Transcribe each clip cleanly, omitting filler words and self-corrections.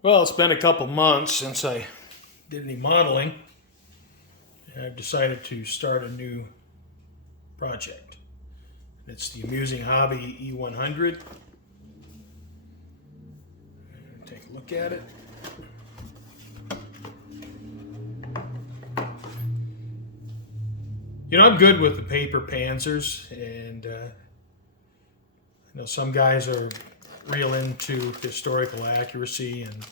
Well, it's been a couple months since I did any modeling, and I've decided to start a new project. It's the amusing hobby E-100. Take a look at it. I'm good with the paper panzers, and I know some guys are real into historical accuracy and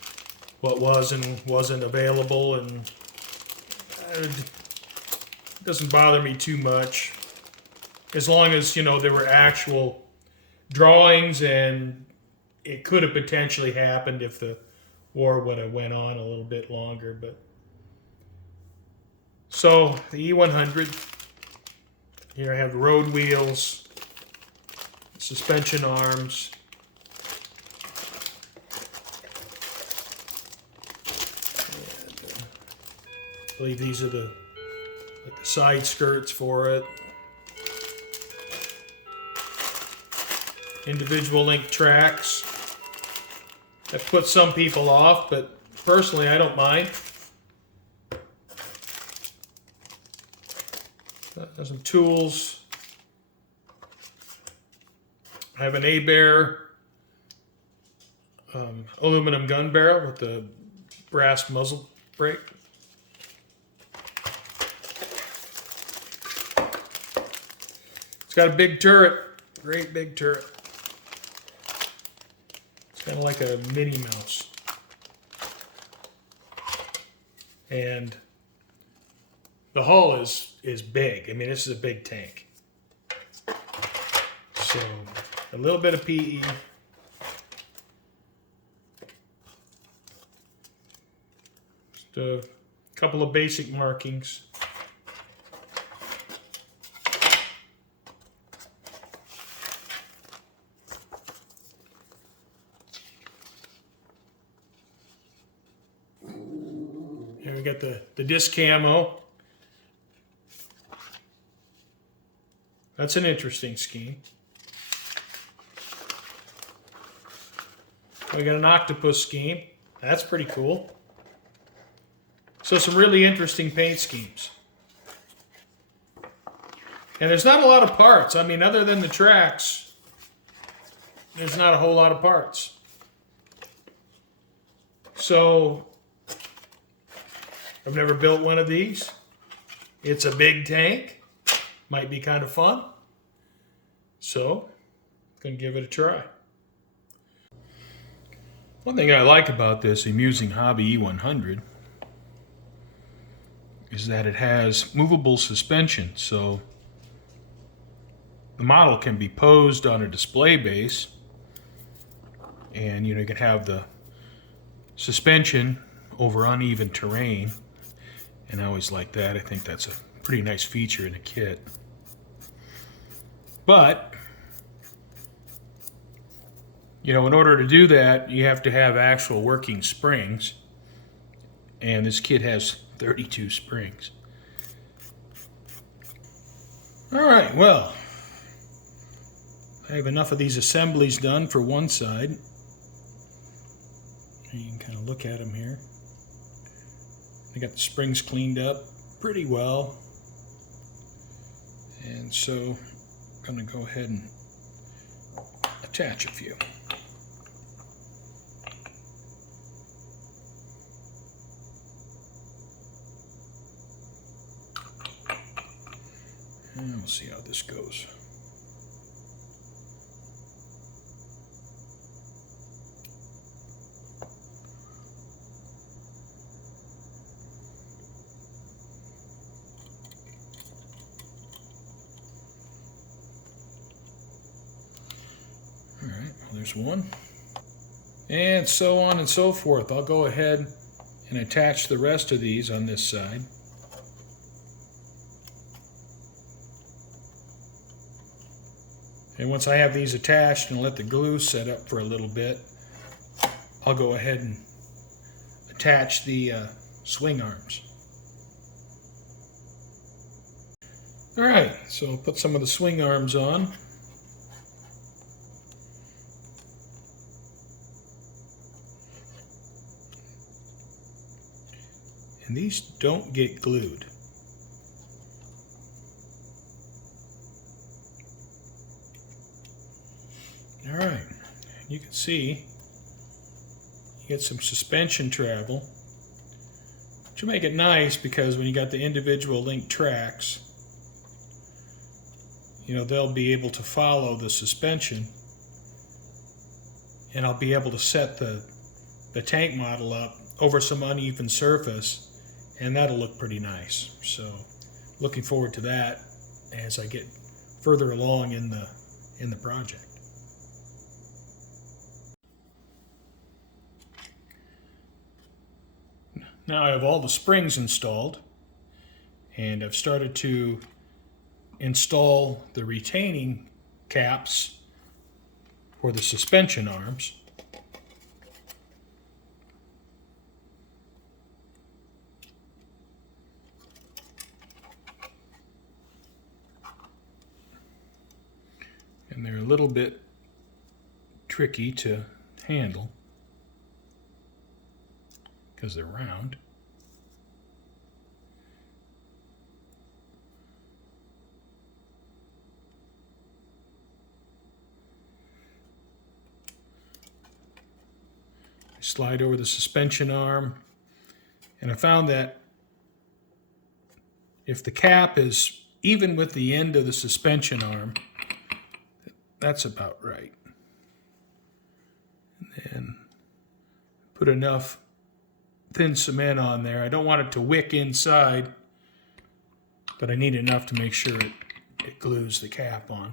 what was and wasn't available, and it doesn't bother me too much as long as there were actual drawings and it could have potentially happened if the war would have went on a little bit longer. But so the E-100, here I have the road wheels, suspension arms, I believe these are the side skirts for it. Individual link tracks. That puts some people off, but personally I don't mind. There's some tools. I have an A-Bear aluminum gun barrel with the brass muzzle brake. It's got a big turret, great big turret. It's kind of like a Minnie Mouse. And the hull is big. I mean, this is a big tank. So a little bit of PE. Just a couple of basic markings. Here we got the disc camo. That's an interesting scheme. We got an octopus scheme. That's pretty cool. So some really interesting paint schemes. And there's not a lot of parts. I mean, other than the tracks, there's not a whole lot of parts. So I've never built one of these. It's a big tank. Might be kind of fun. So, gonna give it a try. One thing I like about this amusing hobby E-100 is that it has movable suspension. So the model can be posed on a display base, and you can have the suspension over uneven terrain. And I always like that. I think that's a pretty nice feature in a kit. But, in order to do that, you have to have actual working springs. And this kit has 32 springs. Alright, well, I have enough of these assemblies done for one side. You can kind of look at them here. I got the springs cleaned up pretty well. And so I'm going to go ahead and attach a few. And we'll see how this goes. Alright, well, there's one. And so on and so forth. I'll go ahead and attach the rest of these on this side. And once I have these attached and let the glue set up for a little bit, I'll go ahead and attach the swing arms. Alright, so I'll put some of the swing arms on. And these don't get glued. All right, you can see you get some suspension travel, which will make it nice because when you got the individual link tracks, they'll be able to follow the suspension, and I'll be able to set the tank model up over some uneven surface, and that'll look pretty nice. So looking forward to that as I get further along in the project. Now I have all the springs installed, and I've started to install the retaining caps for the suspension arms. And they're a little bit tricky to handle because they're round. I slide over the suspension arm, and I found that if the cap is even with the end of the suspension arm, that's about right. And then put enough thin cement on there. I don't want it to wick inside, but I need enough to make sure it glues the cap on.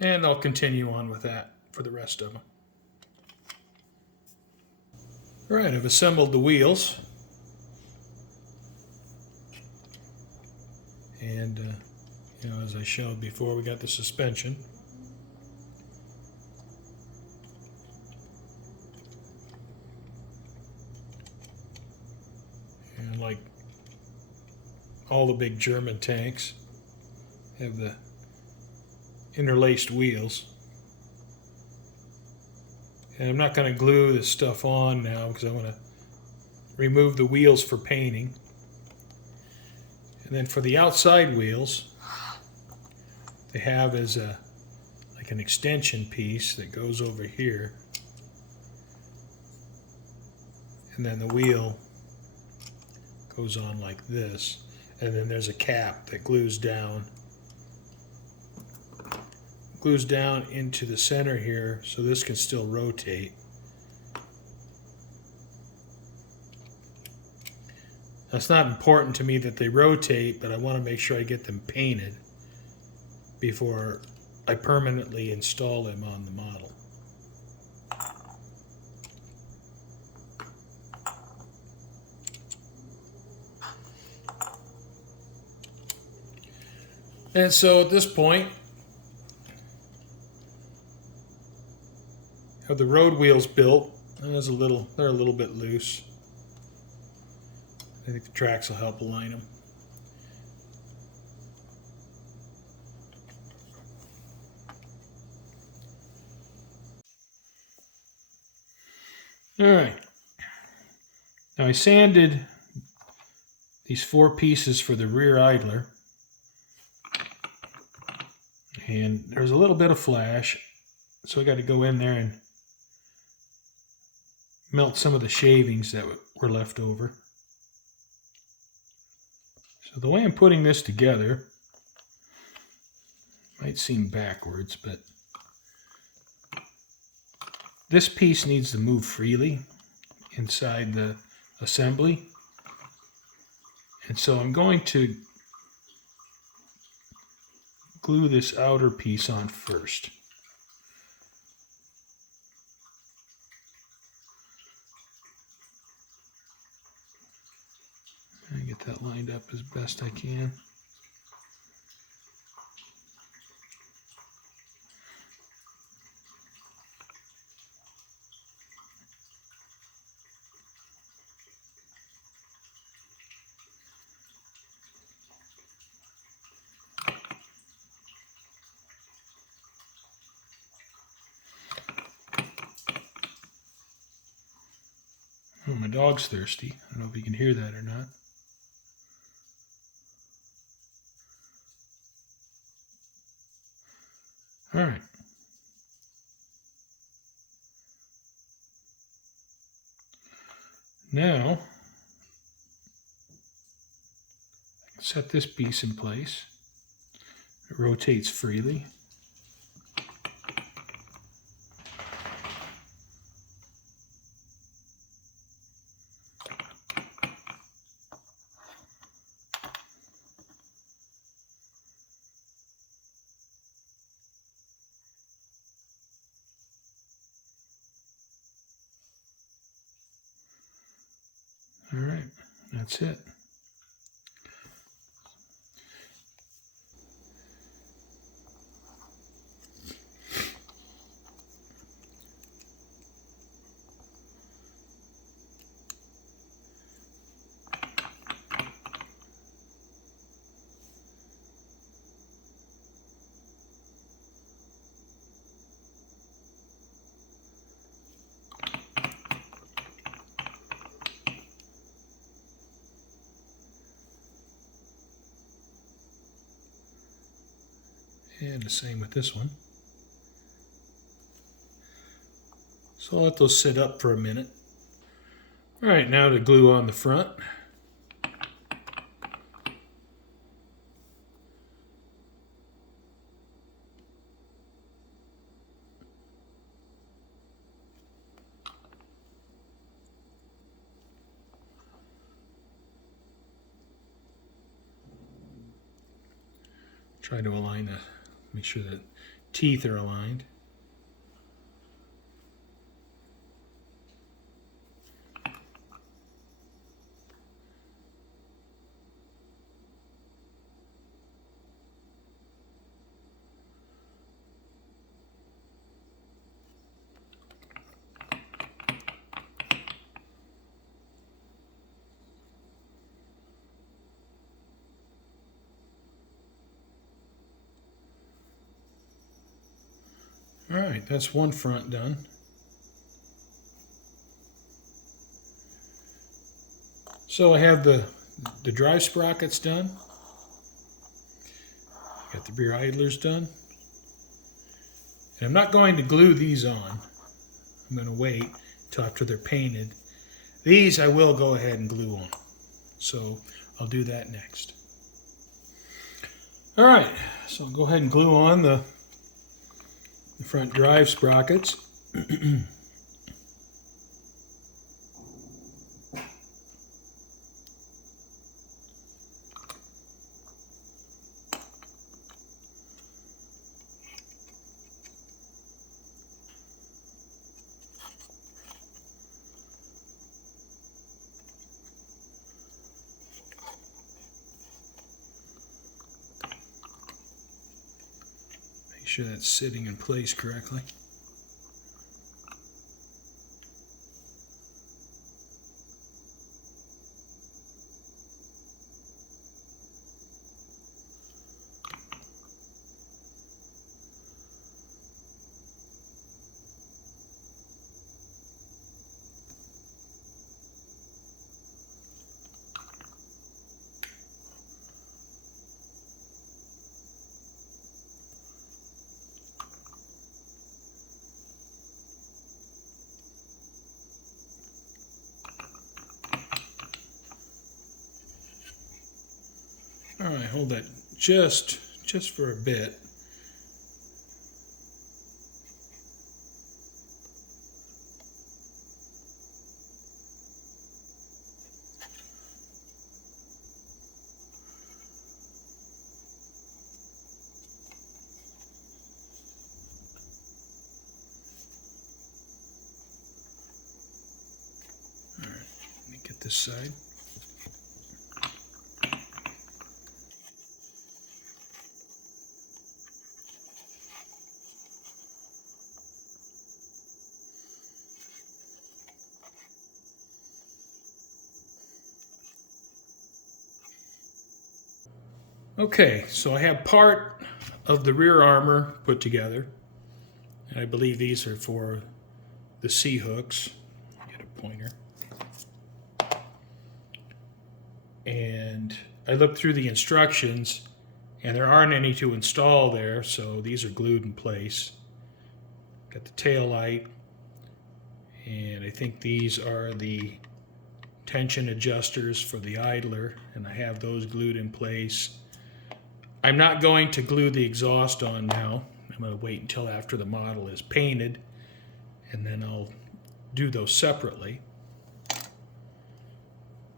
And I'll continue on with that for the rest of them. All right, I've assembled the wheels. And, as I showed before, we got the suspension. And like all the big German tanks, have the interlaced wheels. And I'm not going to glue this stuff on now because I want to remove the wheels for painting. And then for the outside wheels, they have as like an extension piece that goes over here. And then the wheel goes on like this. And then there's a cap that glues down into the center here, so this can still rotate. It's not important to me that they rotate, but I want to make sure I get them painted before I permanently install them on the model. And so at this point, have the road wheels built. They're a little bit loose. I think the tracks will help align them. All right. Now I sanded these 4 pieces for the rear idler, and there's a little bit of flash, so I got to go in there and melt some of the shavings that were left over. So the way I'm putting this together might seem backwards, but this piece needs to move freely inside the assembly. And so I'm going to glue this outer piece on first. And get that lined up as best I can. Oh, my dog's thirsty. I don't know if you can hear that or not. All right. Now, set this piece in place. It rotates freely. All right, that's it. And the same with this one. So I'll let those sit up for a minute. All right, now to glue on the front. Try to align the, make sure the teeth are aligned. All right, that's one front done. So I have the drive sprockets done. Got the rear idlers done. And I'm not going to glue these on. I'm going to wait until after they're painted. These I will go ahead and glue on. So I'll do that next. All right, so I'll go ahead and glue on the front drive sprockets. Make sure that's sitting in place correctly. All right, hold that just for a bit. All right, let me get this side. Okay, so I have part of the rear armor put together. And I believe these are for the C-hooks. Get a pointer. and I looked through the instructions and there aren't any to install there, so these are glued in place. Got the tail light, and I think these are the tension adjusters for the idler, and I have those glued in place. I'm not going to glue the exhaust on now. I'm going to wait until after the model is painted, and then I'll do those separately.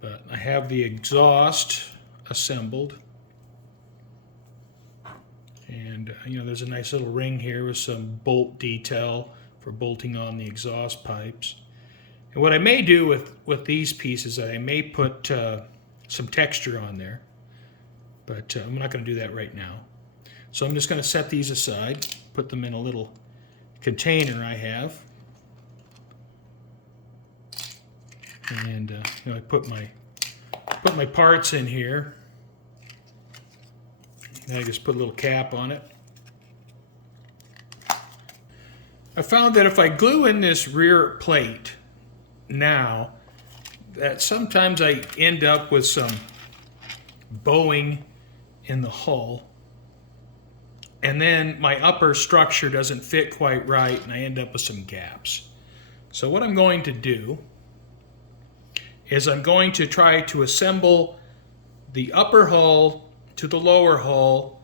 But I have the exhaust assembled, and there's a nice little ring here with some bolt detail for bolting on the exhaust pipes. And what I may do with these pieces, I may put some texture on there, but I'm not going to do that right now. So I'm just going to set these aside, put them in a little container I have, and I put my parts in here. And I just put a little cap on it. I found that if I glue in this rear plate now, that sometimes I end up with some bowing in the hull, and then my upper structure doesn't fit quite right and I end up with some gaps. So what I'm going to do is I'm going to try to assemble the upper hull to the lower hull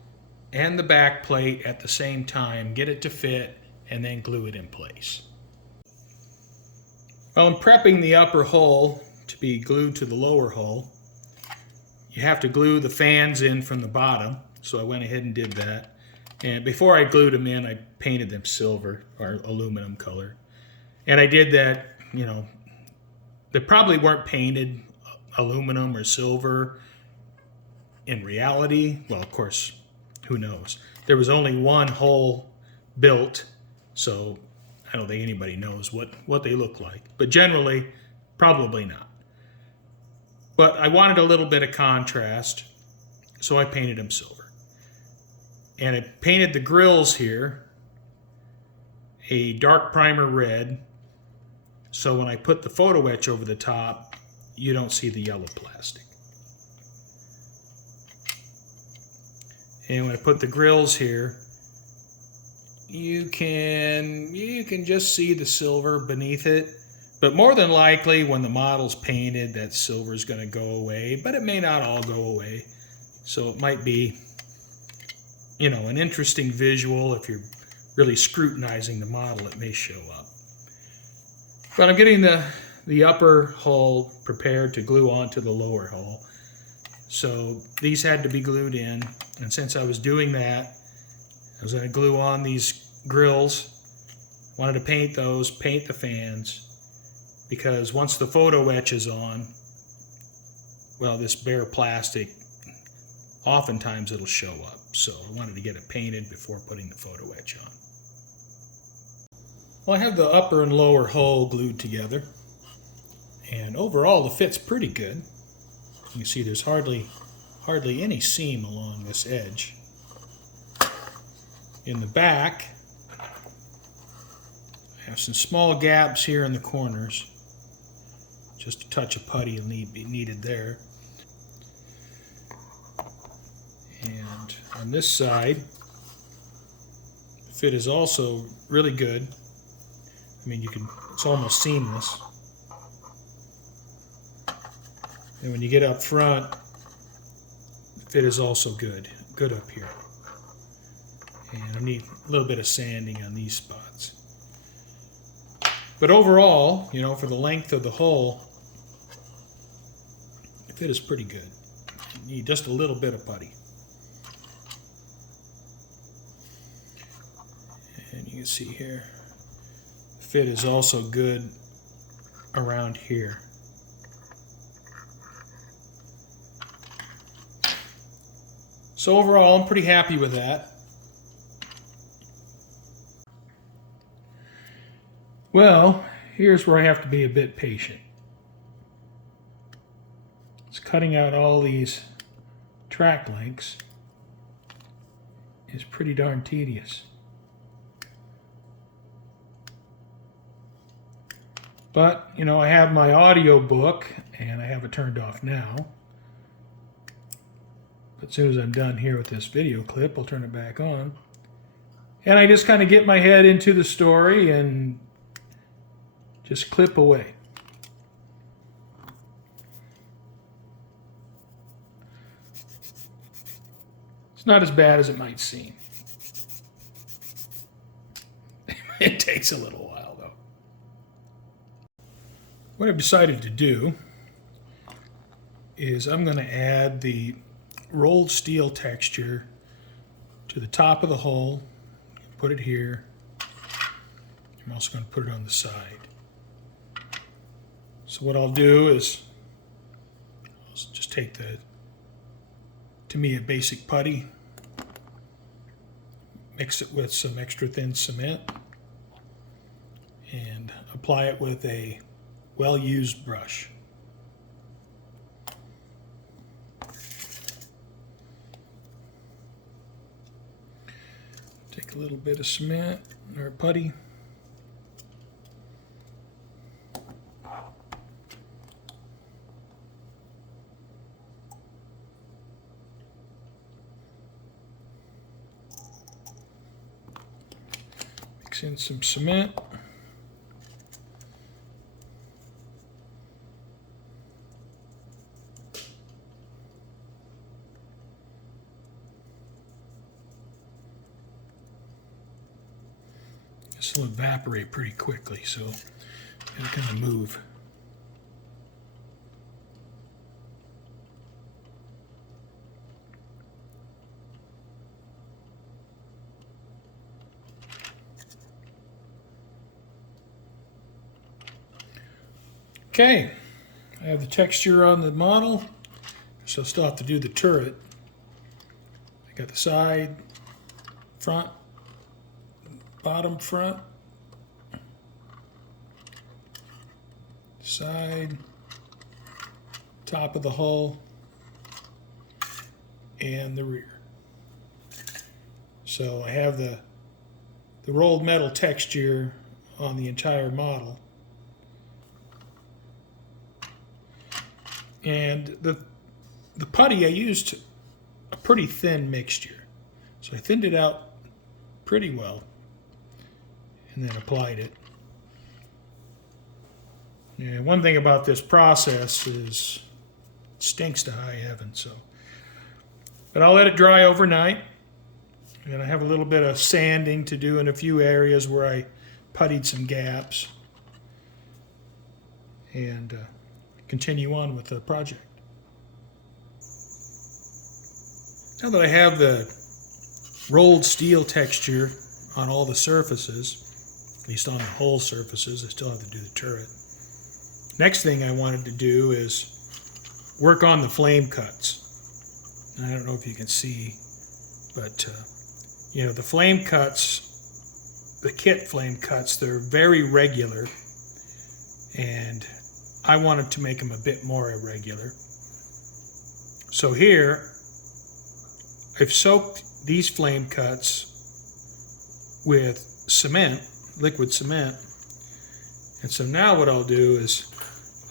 and the back plate at the same time, get it to fit, and then glue it in place. While I'm prepping the upper hull to be glued to the lower hull, you have to glue the fans in from the bottom, so I went ahead and did that. And before I glued them in, I painted them silver or aluminum color. And I did that, they probably weren't painted aluminum or silver in reality. Well, of course, who knows? There was only one hull built, so I don't think anybody knows what they look like. But generally, probably not. But I wanted a little bit of contrast, so I painted them silver. And I painted the grills here a dark primer red, so when I put the photo etch over the top, you don't see the yellow plastic. And when I put the grills here, you can just see the silver beneath it. But more than likely, when the model's painted, that silver is going to go away, but it may not all go away. So it might be, an interesting visual. If you're really scrutinizing the model, it may show up. But I'm getting the upper hull prepared to glue onto the lower hull. So these had to be glued in, and since I was doing that, I was going to glue on these grills. Wanted to paint those, paint the fans, because once the photo etch is on, well, this bare plastic, oftentimes it'll show up. So I wanted to get it painted before putting the photo etch on. Well, I have the upper and lower hull glued together, and overall the fit's pretty good. You can see there's hardly any seam along this edge. In the back, I have some small gaps here in the corners. Just a touch of putty will be needed there. And on this side, the fit is also really good. I mean, it's almost seamless. And when you get up front, the fit is also good up here. And I need a little bit of sanding on these spots. But overall, for the length of the hull, the fit is pretty good. You need just a little bit of putty. And you can see here, the fit is also good around here. So overall, I'm pretty happy with that. Well, here's where I have to be a bit patient. It's cutting out all these track links is pretty darn tedious. But, I have my audio book, and I have it turned off now. as soon as I'm done here with this video clip, I'll turn it back on. And I just kind of get my head into the story and just clip away. It's not as bad as it might seem. It takes a little while, though. What I've decided to do is I'm going to add the rolled steel texture to the top of the hull. Put it here. I'm also going to put it on the side. So what I'll do is I'll just take the Tamiya basic putty, mix it with some extra thin cement, and apply it with a well-used brush. Take a little bit of cement or putty. Mix in some cement. This will evaporate pretty quickly, so it'll kind of move. Okay, I have the texture on the model, so I still have to do the turret. I got the side, front, bottom, front, side, top of the hull, and the rear. So I have the rolled metal texture on the entire model. And the putty, I used a pretty thin mixture. So I thinned it out pretty well and then applied it. And one thing about this process is it stinks to high heaven. But I'll let it dry overnight. And I have a little bit of sanding to do in a few areas where I puttied some gaps. And continue on with the project. Now that I have the rolled steel texture on all the surfaces, at least on the hull surfaces, I still have to do the turret. Next thing I wanted to do is work on the flame cuts. I don't know if you can see, but you know, the flame cuts, the kit flame cuts, they're very regular, and I wanted to make them a bit more irregular. So here, I've soaked these flame cuts with cement, liquid cement. And so now what I'll do is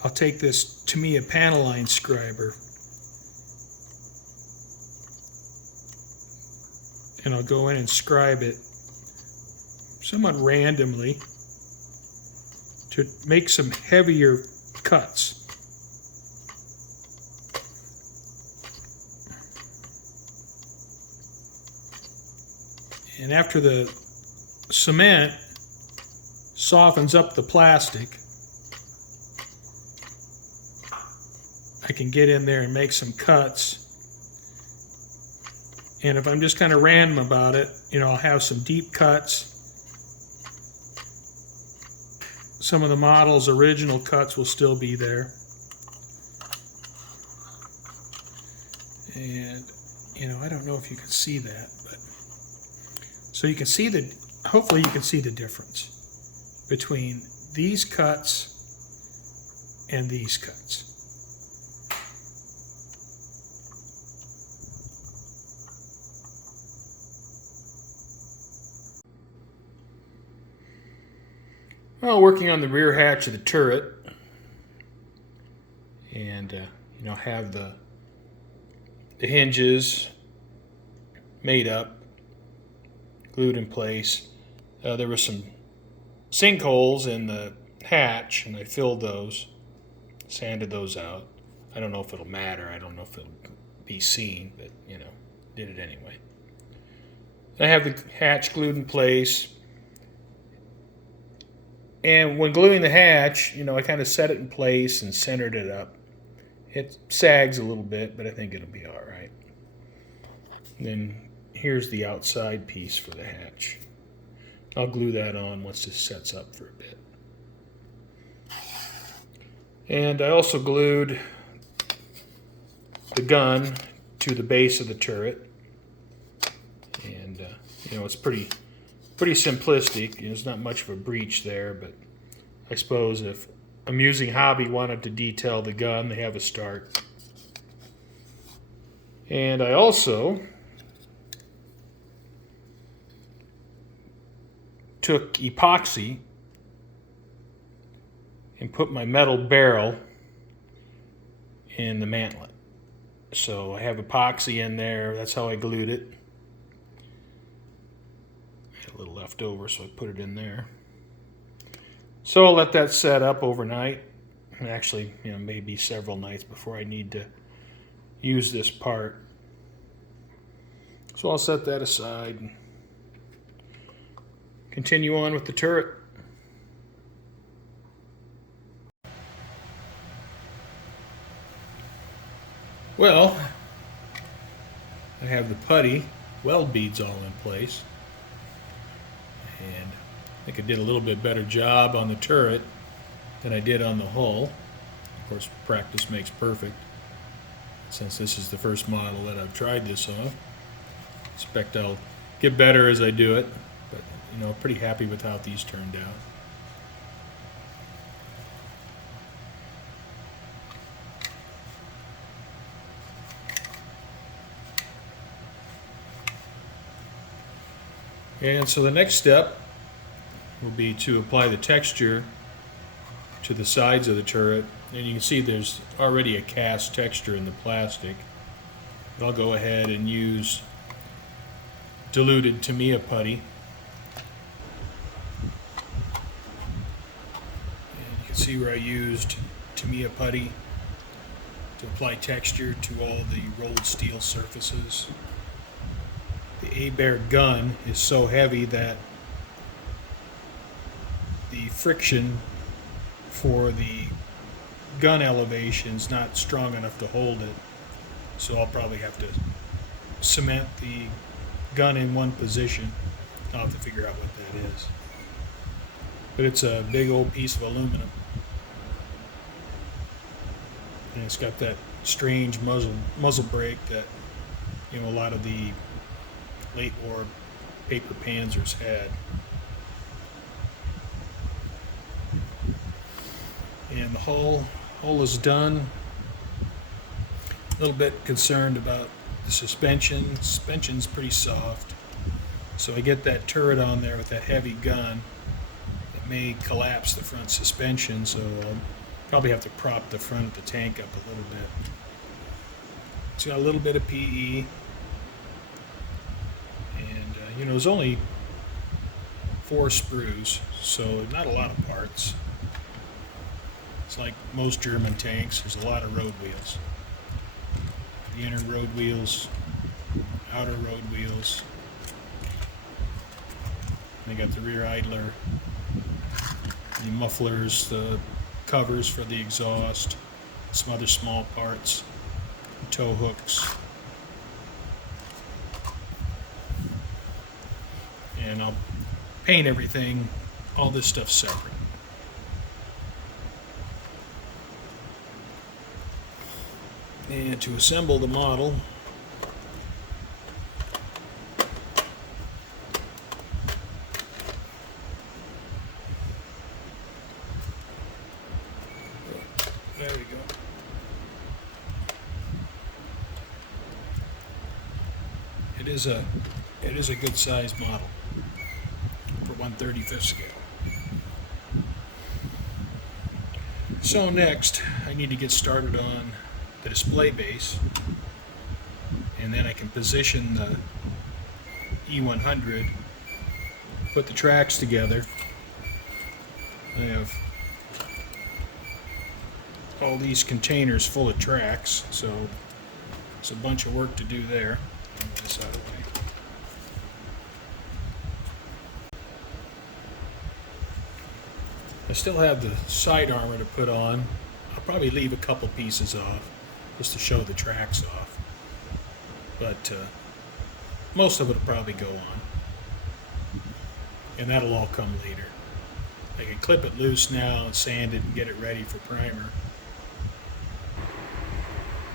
I'll take this Tamiya panel line scriber and I'll go in and scribe it somewhat randomly to make some heavier cuts. And after the cement softens up the plastic, I can get in there and make some cuts. And if I'm just kind of random about it, you know, I'll have some deep cuts. Some of the model's original cuts will still be there. And, you know, I don't know if you can see that, but so you can see hopefully you can see the difference between these cuts and these cuts. Well, working on the rear hatch of the turret, and you know, have the the hinges made up, glued in place. There were some sinkholes in the hatch, and I filled those, sanded those out. I don't know if it'll matter. I don't know if it'll be seen, but you know, did it anyway. I have the hatch glued in place. And when gluing the hatch, you know, I kind of set it in place and centered it up. It sags a little bit, but I think it'll be all right. And then here's the outside piece for the hatch. I'll glue that on once this sets up for a bit. And I also glued the gun to the base of the turret. And, you know, it's pretty simplistic. You know, there's not much of a breech there, but I suppose if Amusing Hobby wanted to detail the gun, they have a start. And I also took epoxy and put my metal barrel in the mantlet. So I have epoxy in there. That's how I glued it. I had a little left over, so I put it in there. So I'll let that set up overnight. Actually, you know, maybe several nights before I need to use this part. So I'll set that aside and continue on with the turret. Well, I have the putty weld beads all in place, and I think I did a little bit better job on the turret than I did on the hull. Of course, practice makes perfect. Since this is the first model that I've tried this on, I expect I'll get better as I do it, but you know, pretty happy with how these turned out. And so the next step will be to apply the texture to the sides of the turret. And you can see there's already a cast texture in the plastic. But I'll go ahead and use diluted Tamiya putty. And you can see where I used Tamiya putty to apply texture to all the rolled steel surfaces. The A-Bear gun is so heavy that the friction for the gun elevation is not strong enough to hold it. So I'll probably have to cement the gun in one position. I'll have to figure out what that is. But it's a big old piece of aluminum. And it's got that strange muzzle brake that, you know, a lot of the late war paper panzers had. And the hull is done. A little bit concerned about the suspension. Suspension's pretty soft. So I get that turret on there with that heavy gun. It may collapse the front suspension, so I'll probably have to prop the front of the tank up a little bit. It's got a little bit of PE. You know, there's only 4 sprues, so not a lot of parts. It's like most German tanks, there's a lot of road wheels. The inner road wheels, outer road wheels. They got the rear idler, the mufflers, the covers for the exhaust, some other small parts, tow hooks. And I'll paint everything, all this stuff separate. And to assemble the model, there we go. It is a good sized model for 1/35 scale. So next, I need to get started on the display base. and then I can position the E-100, put the tracks together. I have all these containers full of tracks, so it's a bunch of work to do there. Move this out of the way. I still have the side armor to put on. I'll probably leave a couple pieces off just to show the tracks off, but most of it will probably go on, and that'll all come later. I can clip it loose now and sand it and get it ready for primer.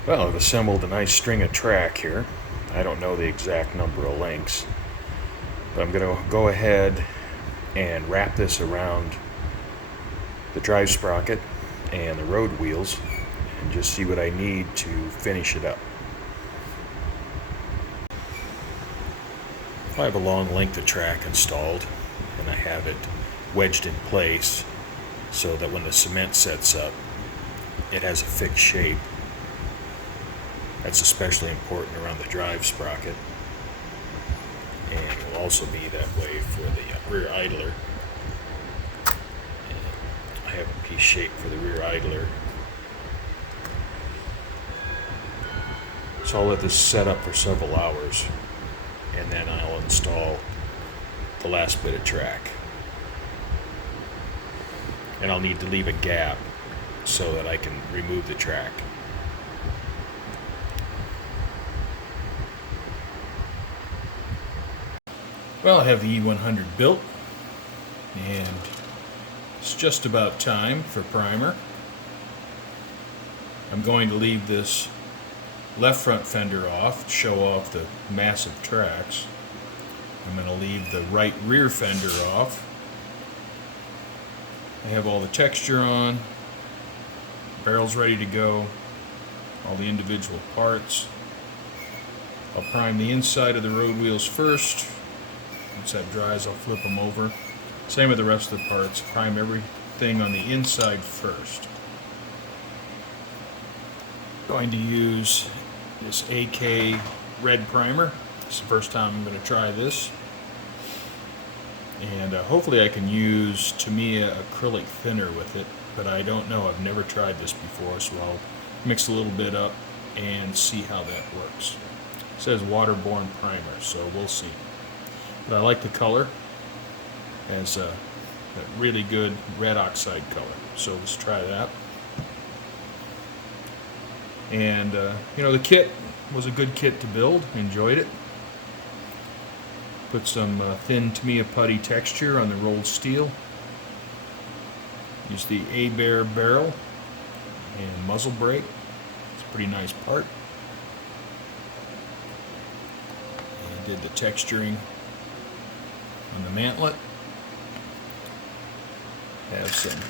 Well, I've assembled a nice string of track here. I don't know the exact number of links, but I'm going to go ahead and wrap this around the drive sprocket and the road wheels and just see what I need to finish it up. I have a long length of track installed, and I have it wedged in place so that when the cement sets up, it has a fixed shape. That's especially important around the drive sprocket, and will also be that way for the rear idler. And I have a piece shaped for the rear idler. So I'll let this set up for several hours, and then I'll install the last bit of track. And I'll need to leave a gap so that I can remove the track. Well, I have the E-100 built, and it's just about time for primer. I'm going to leave this left front fender off to show off the massive tracks. I'm going to leave the right rear fender off. I have all the texture on, barrel's ready to go, all the individual parts. I'll prime the inside of the road wheels first. Once that dries, I'll flip them over. Same with the rest of the parts. Prime everything on the inside first. Going to use this AK red primer. It's the first time I'm going to try this. And hopefully I can use Tamiya acrylic thinner with it, but I don't know. I've never tried this before, so I'll mix a little bit up and see how that works. It says waterborne primer, so we'll see. But I like the color. It has a really good red oxide color, so let's try that. And you know, the kit was a good kit to build. Enjoyed it. Put some thin Tamiya putty texture on the rolled steel. Use the A-Bear barrel and muzzle brake. It's a pretty nice part. And did the texturing on the mantlet. Have some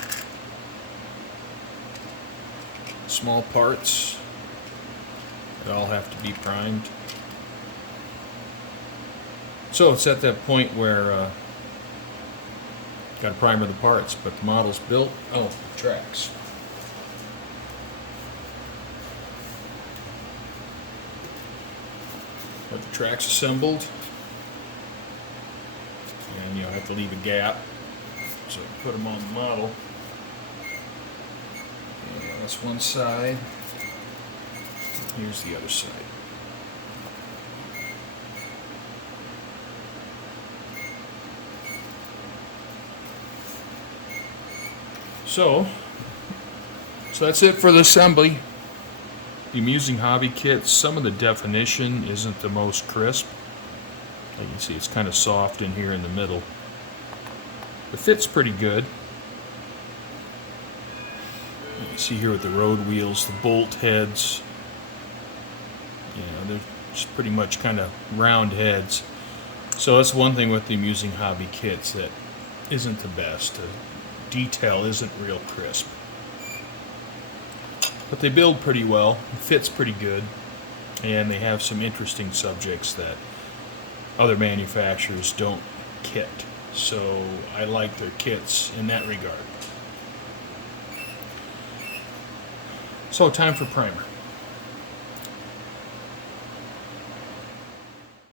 small parts that all have to be primed. So it's at that point where got to primer the parts, but the model's built. Oh, the tracks. Got the tracks assembled, and you know, I have to leave a gap, so put them on the model. And that's one side. Here's the other side. So that's it for the assembly. I'm using hobby kits. Some of the definition isn't the most crisp. Like you can see, it's kind of soft in here in the middle. The fit's pretty good. You can see here with the road wheels, the bolt heads. You know, they're just pretty much kind of round heads. So that's one thing with them using hobby kits that isn't the best. The detail isn't real crisp. But they build pretty well, it fits pretty good, and they have some interesting subjects that other manufacturers don't kit. So I like their kits in that regard. So time for primer.